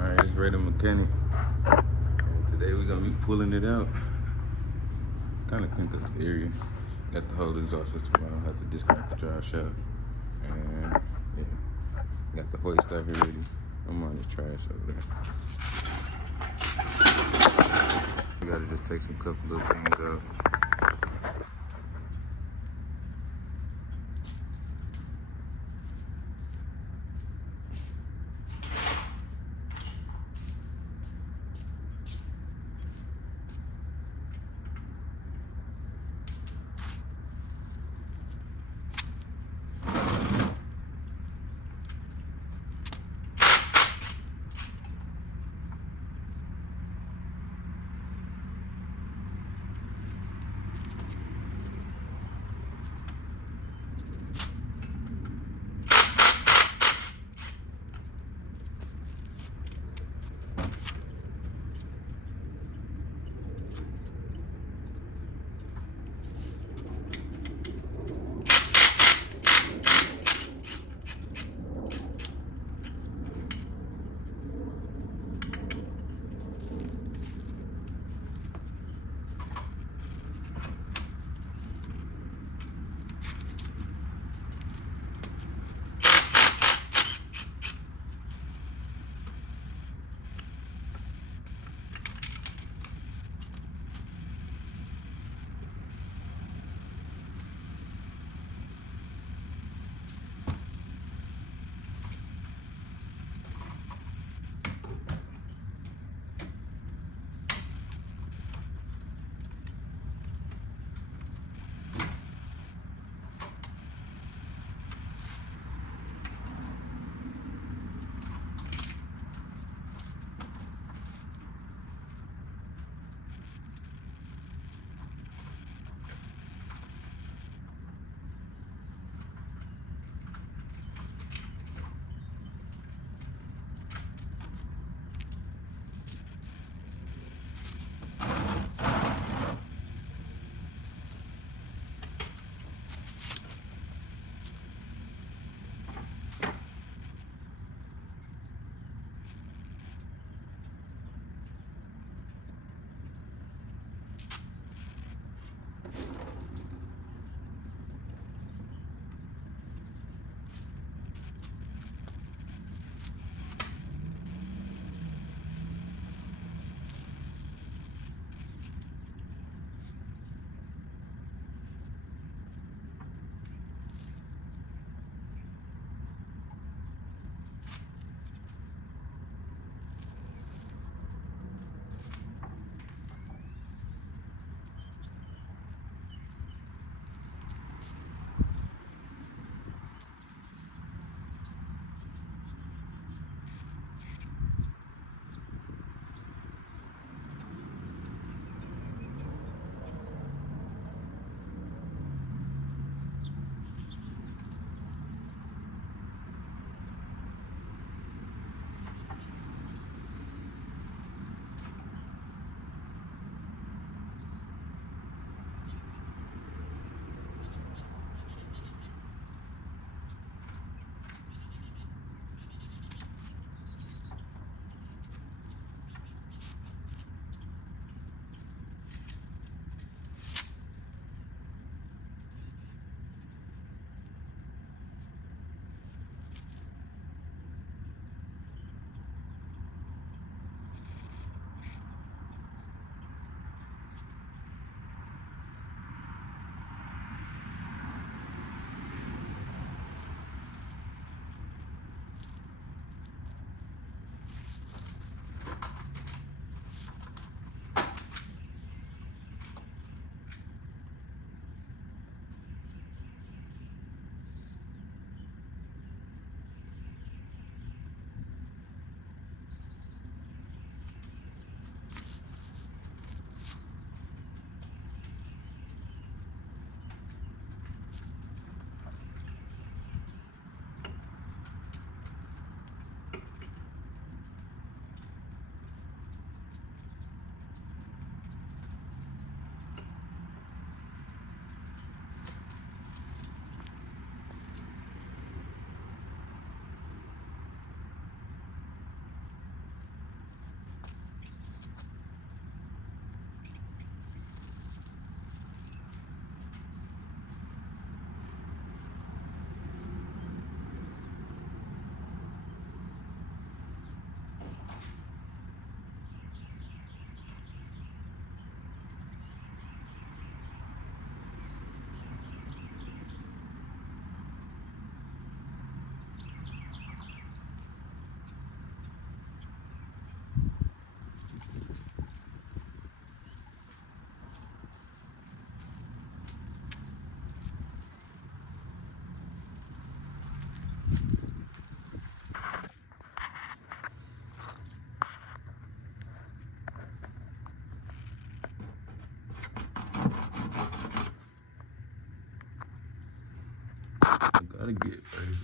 Alright, it's Ray the Mechanic. And today we're gonna be pulling it out. Kinda cleaned up the area. Got the whole exhaust system out, had to disconnect the drive shaft. And yeah, got the hoist out here ready. I'm on the trash over there. We gotta just take some couple little things out.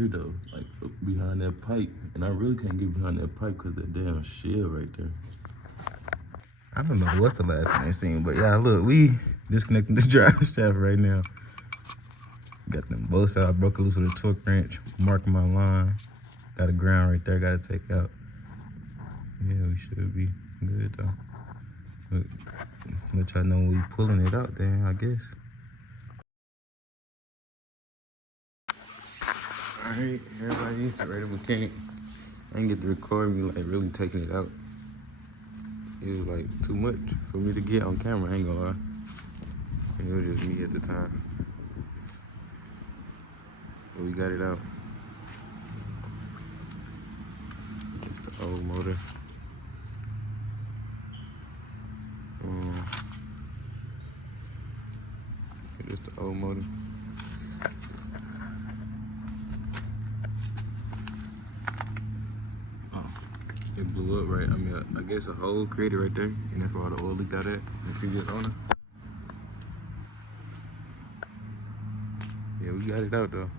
here though, like up behind that pipe. And I really can't get behind that pipe because that damn shell right there. I don't know what's the last thing I seen, but yeah, look, we disconnecting this drive shaft right now. Got them both sides, broke it loose with a torque wrench, marking my line. Got a ground right there, gotta take out. Yeah, we should be good though. But let y'all know when we pulling it out then, I guess. Alright, everybody, it's ready mechanic. I didn't get to record me like really taking it out. It was like too much for me to get on camera, I ain't gonna lie. And it was just me at the time. But we got it out. It's the old motor. It's the old motor. It blew up, right? I mean, I guess a hole created right there, and that's where all the oil leaked out at the previous owner. Yeah, we got it out though.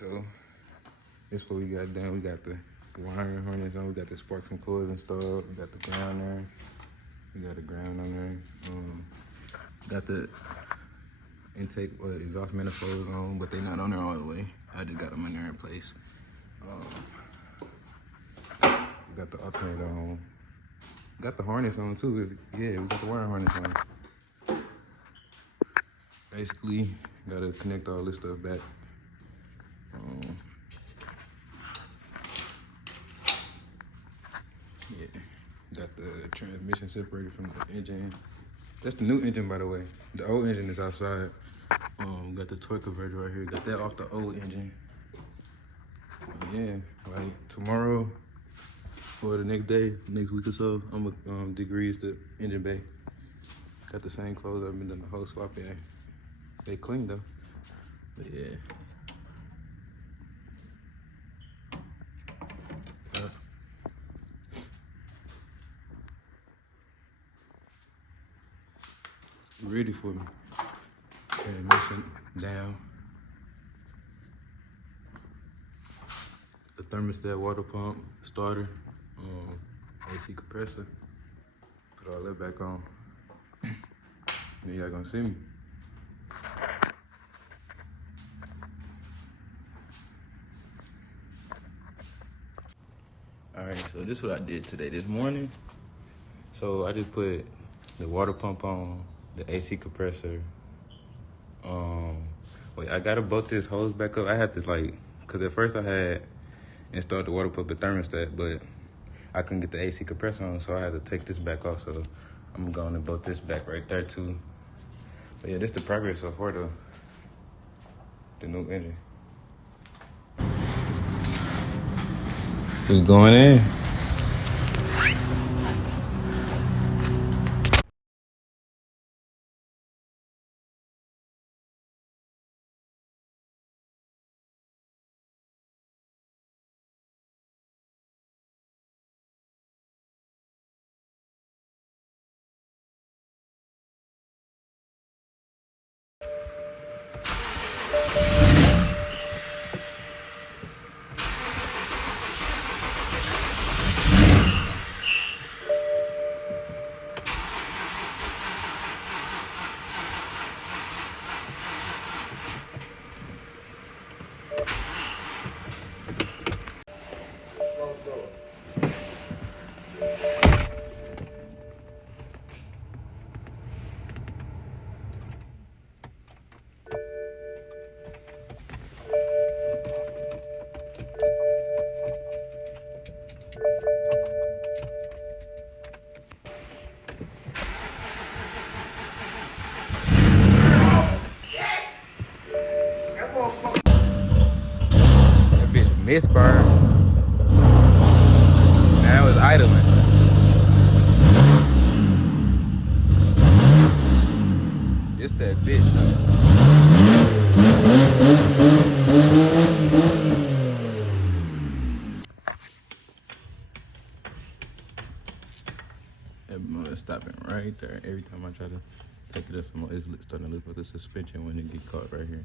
so this what we got done. We got the wiring harness on. We got the sparks and coils installed. We got the ground there. We got the ground on there. Got the intake exhaust manifolds on, but they're not on there all the way. I just got them in there in place. We got the alternator on. Got the harness on too. Yeah, we got the wiring harness on. Basically, gotta connect all this stuff back. Yeah, got the transmission separated from the engine. That's the new engine, by the way. The old engine is outside. Got the torque converter right here. Got that off the old engine. Yeah, like tomorrow or the next day, next week or so, I'm gonna degrease the engine bay. Got the same clothes I've been doing the whole swap in. They clean though. But yeah. Ready for me. Transmission down. The thermostat, water pump, starter, AC compressor. Put all that back on. Then y'all gonna see me. All right, so this is what I did today. This morning, so I just put the water pump on, the AC compressor. Wait, I gotta bolt this hose back up. I had to cause at first I had installed the water pump and thermostat, but I couldn't get the AC compressor on, so I had to take this back off. So I'm going to bolt this back right there too. But yeah, this the progress so far though. The new engine. It's going in. Misburn. Now it's idling. It's that bitch though. It's stopping right there. Every time I try to take it up some more, it's starting to look like the suspension when it get caught right here.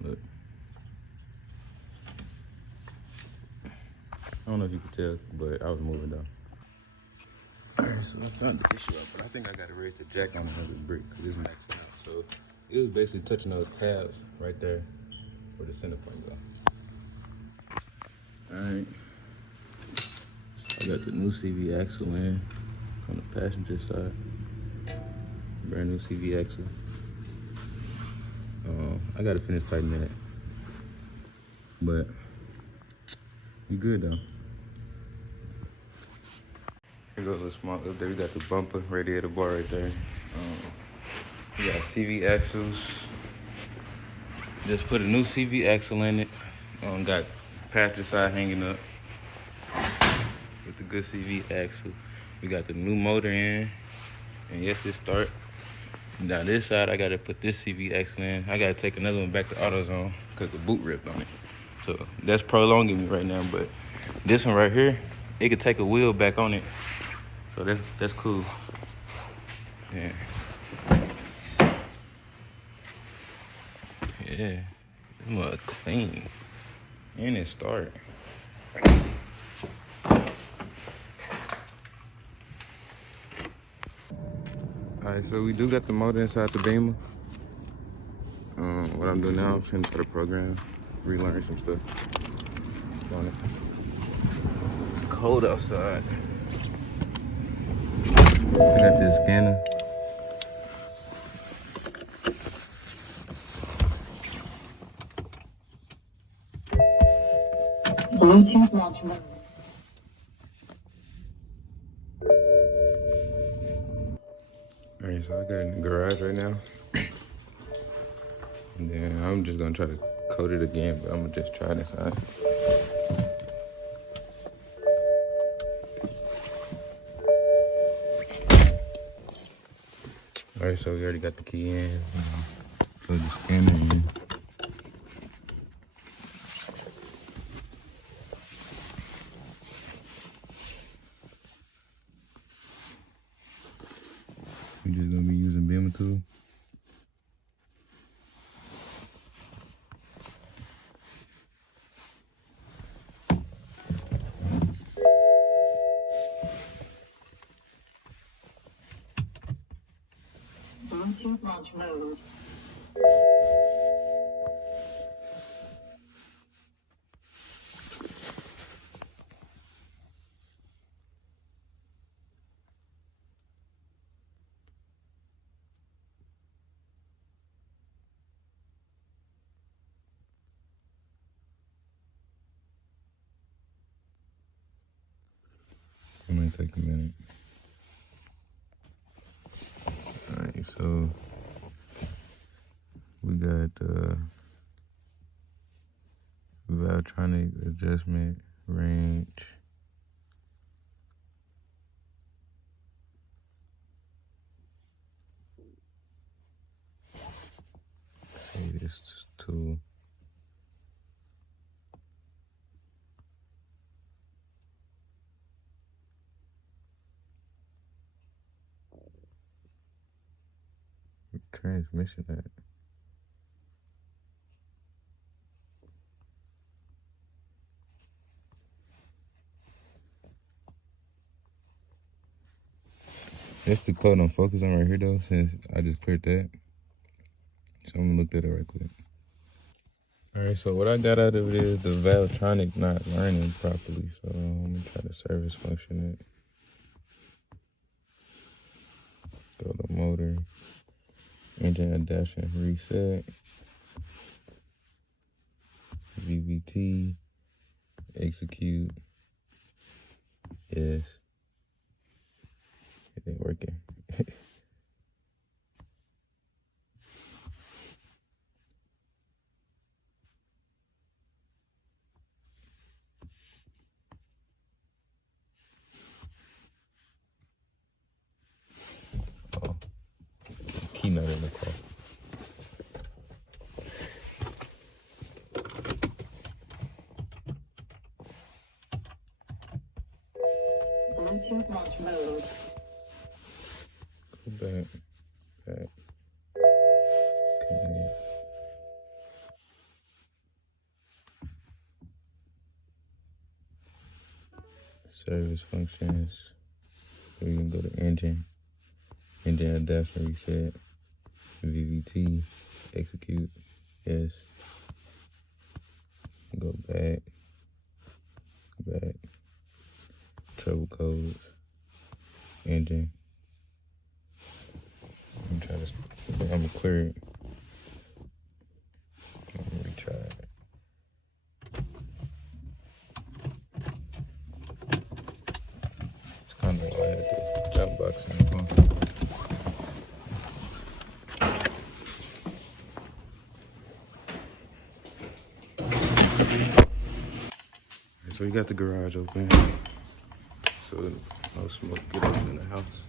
Look. I don't know if you could tell, but I was moving though. Alright, so I found the issue out, but I think I gotta raise the jack on another brick because it's maxing out. So it was basically touching those tabs right there where the center point go. Alright. I got the new CV axle in on the passenger side. Brand new CV axle. I gotta finish tightening it. But you good though. Here goes a small update. We got the bumper, radiator bar right there. We got CV axles. Just put a new CV axle in it. Got passenger side hanging up with the good CV axle. We got the new motor in, and yes, it start. Now this side, I gotta put this CV axle in. I gotta take another one back to AutoZone because the boot ripped on it. So that's prolonging me right now, but this one right here, it could take a wheel back on it. So that's cool. Yeah. Yeah. Mud clean. And it start. Alright, so we do got the motor inside the Beamer. What I'm doing now, I'm finna for the program, relearn some stuff on it. It's cold outside. I got this scanner. Bluetooth launch mode. Alright, so I got it in the garage right now. And then I'm just gonna try to coat it again, but I'm gonna just try it inside. Alright, so we already got the key in. Put the scanner in. We're just gonna be using Beamer tool. Bluetooth launch mode. It might take a minute. Alright, so we got Valtronic adjustment range. See this tool. Transmission that. That's the code I'm focused on right here though, since I just cleared that. So I'm gonna look that up right quick. Alright, so what I got out of it is the Valtronic not learning properly. So I'm gonna try to service function it. Go to motor, engine adaptation reset, VVT, execute. Yes. It ain't working. Oh, keynote in the car. Bluetooth launch mode. Go back. Connect. Service functions. So you can go to engine adaptation reset, VVT, execute, yes. Go back, trouble codes, engine. I'm gonna clear it. I'm gonna retry it. It's kind of why I had the jump box in the phone. So we got the garage open, so no smoke get up in the house.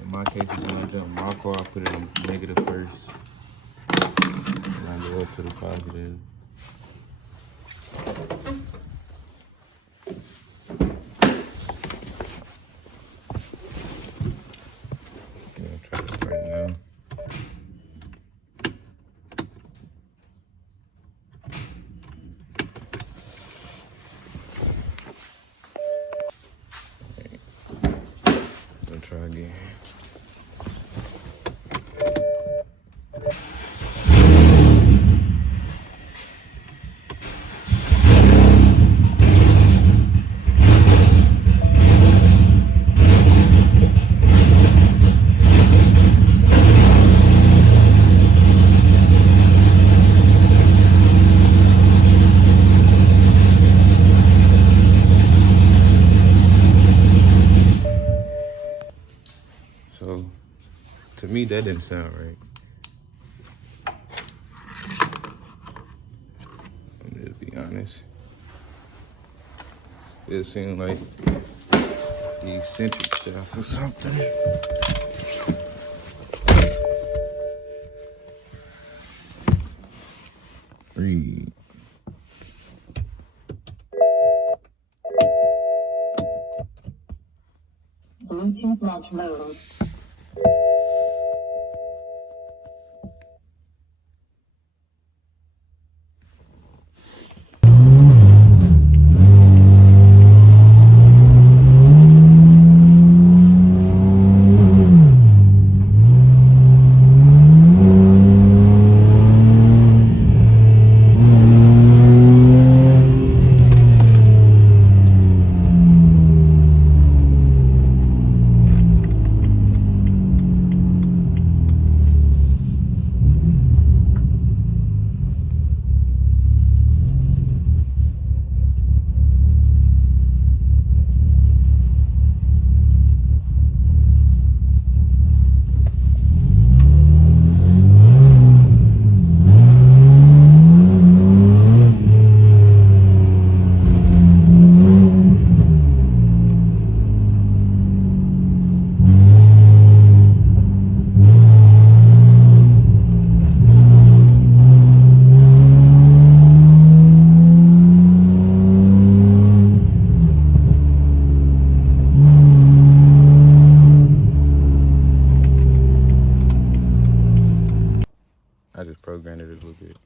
In my case, it's gonna jump my car. I put it on negative first, and I go up to the positive. Yeah, try to start it now. That didn't sound right. I'm just be honest. It seemed like the eccentric shaft or something. Read. Bluetooth launch mode. I just programmed it a little bit.